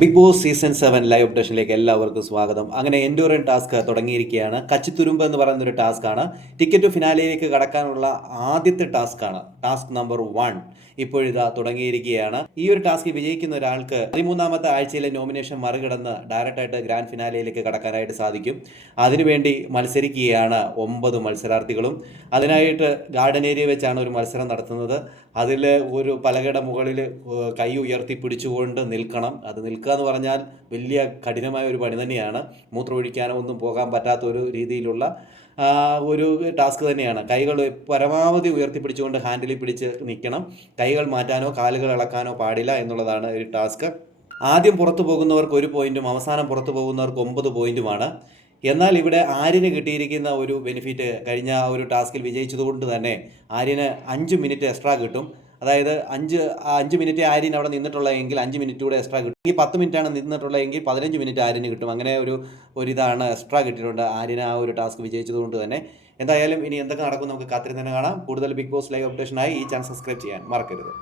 Bigg Boss season seven live അപ്ഡേഷനിലേക്ക് എല്ലാവർക്കും സ്വാഗതം. അങ്ങനെ എൻഡോറൻ ടാസ്ക് തുടങ്ങിയിരിക്കുകയാണ്. കച്ചിത്തുരുമ്പ് എന്ന് പറയുന്ന ഒരു ടാസ്ക് ആണ് ടിക്കറ്റ് ഫിനാലയിലേക്ക് കടക്കാനുള്ള ആദ്യത്തെ ടാസ്ക് ആണ്. ടാസ്ക് നമ്പർ വൺ ഇപ്പോഴിതാ തുടങ്ങിയിരിക്കുകയാണ്. ഈ ഒരു ടാസ്ക് വിജയിക്കുന്ന ഒരാൾക്ക് പതിമൂന്നാമത്തെ ആഴ്ചയിലെ നോമിനേഷൻ മറികടന്ന് ഡയറക്റ്റായിട്ട് ഗ്രാൻഡ് ഫിനാലയിലേക്ക് കടക്കാനായിട്ട് സാധിക്കും. അതിനുവേണ്ടി മത്സരിക്കുകയാണ് ഒമ്പത് മത്സരാർത്ഥികളും. അതിനായിട്ട് ഗാർഡൻ ഏരിയ വെച്ചാണ് ഒരു മത്സരം നടത്തുന്നത്. അതിൽ ഒരു പലകയുടെ മുകളിൽ കൈ ഉയർത്തി പിടിച്ചുകൊണ്ട് നിൽക്കണം. അത് നിൽക്കുക എന്ന് പറഞ്ഞാൽ വലിയ കഠിനമായ ഒരു പണി തന്നെയാണ്. മൂത്രമൊഴിക്കാനോ ഒന്നും പോകാൻ പറ്റാത്ത ഒരു രീതിയിലുള്ള ഒരു ടാസ്ക് തന്നെയാണ്. കൈകൾ പരമാവധി ഉയർത്തിപ്പിടിച്ചുകൊണ്ട് ഹാൻഡിൽ പിടിച്ച് നിൽക്കണം. കൈകൾ മാറ്റാനോ കാലുകൾ ഇളക്കാനോ പാടില്ല എന്നുള്ളതാണ് ഒരു ടാസ്ക്. ആദ്യം പുറത്തു പോകുന്നവർക്ക് ഒരു പോയിന്റും അവസാനം പുറത്തു പോകുന്നവർക്ക് ഒമ്പത് പോയിന്റുമാണ്. എന്നാൽ ഇവിടെ ആര്യന് കിട്ടിയിരിക്കുന്ന ഒരു ബെനിഫിറ്റ് കഴിഞ്ഞ ഒരു ടാസ്കിൽ വിജയിച്ചതുകൊണ്ട് തന്നെ ആര്യന് അഞ്ച് മിനിറ്റ് എക്സ്ട്രാ കിട്ടും. അതായത് അഞ്ച് അഞ്ച് മിനിറ്റ് ആര്യൻ അവിടെ നിന്നിട്ടുള്ളതെങ്കിൽ അഞ്ച് മിനിറ്റ് കൂടെ എക്സ്ട്രാ കിട്ടും. ഈ പത്ത് മിനിറ്റാണ് നിന്നിട്ടുള്ളതെങ്കിൽ പതിനഞ്ച് മിനിറ്റ് ആര്യന് കിട്ടും. അങ്ങനെ ഒരു ഒരു ഇതാണ് എക്സ്ട്രാ കിട്ടിയിട്ടുണ്ട് ആര്യന് ആ ഒരു ടാസ്ക് വിജയിച്ചതുകൊണ്ട് തന്നെ. എന്തായാലും ഇനി എന്തൊക്കെ നടക്കും നമുക്ക് കാത്തിരുന്ന് തന്നെ കാണാം. കൂടുതൽ ബിഗ് ബോസ് ലൈവ് അപ്ഡേഷനായി ഈ ചാനൽ സബ്സ്ക്രൈബ് ചെയ്യാൻ മറക്കരുത്.